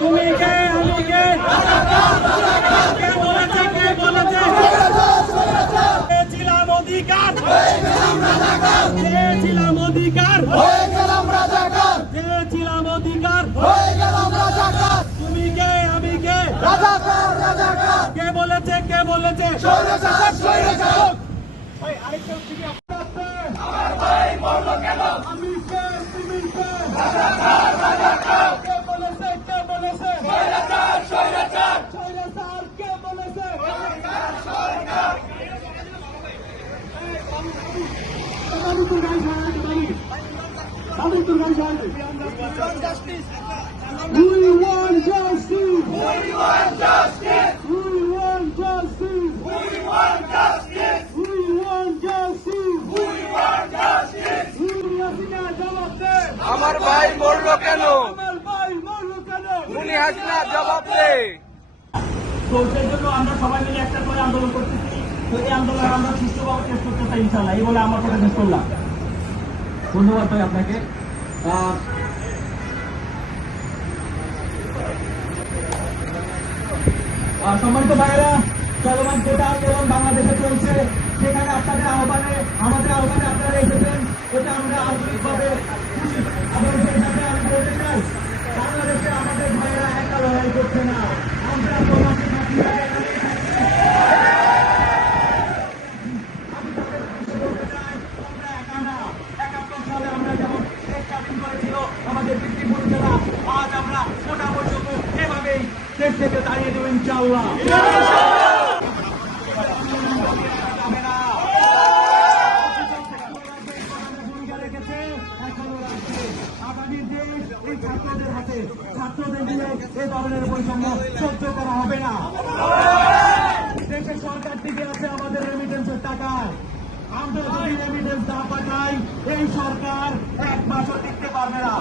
তুমি কে আমি কে কে বলেছে কে বলেছে পেয়েছিলাম অধিকার। পেয়েছিলাম অধিকার। পেয়েছিলাম অধিকার। তুমি কে আমি কে বলেছে কে বলেছে স্বৈরাচার স্বৈরাচার আমি কে তুমি কে কে বলেছে কে বলেছে স্বৈরাচার কে বলেছে আমি তো গাই খাই আমি তো গাই খাই We want justice. We want justice. We want justice. We want justice. We want justice. We want justice. আমার ভাই মরলো কেন আমার ভাই মরলো কেন উনি হাসিনা জবাব দে তো সেই জন্য আমরা সবাই মিলে একটা করে আন্দোলন করতেছি এই আন্দোলন আমরা সুস্থভাবে শেষ করতে চাই ইনশাল্লাহ এই বলে আমার কথা শেষ করলাম ধন্যবাদ ভাই আপনাকে। সম্মানিত ভাইয়েরা, চলমান যেটা আন্দোলন বাংলাদেশে চলছে সেখানে আপনাদের আহ্বানে, আমাদের আহ্বানে আপনারা এসেছেন এটা আমরা আন্তরিকভাবে খুশি এবং সেই সাথে আমি বলতে চাই বাংলাদেশে আমাদের ভাইয়েরা একা লড়াই করছে না আমরা প্রবাসী থাকি এখানে সালে আমরা যেমন দেশ স্বাধীন করেছিল আমাদের পিতৃপুরুষেরা আজ আমরা মোটা পর্যন্ত এভাবেই দেশ থেকে দাঁড়িয়ে দেবো এ ধরনের বৈষম্য করা হবে না দেশের সরকার টিকে আছে আমাদের রেমিটেন্সের টাকায় আমরা যদি রেমিটেন্স না পাঠাই, এই সরকার এক মাসও টিকতে পারবে না।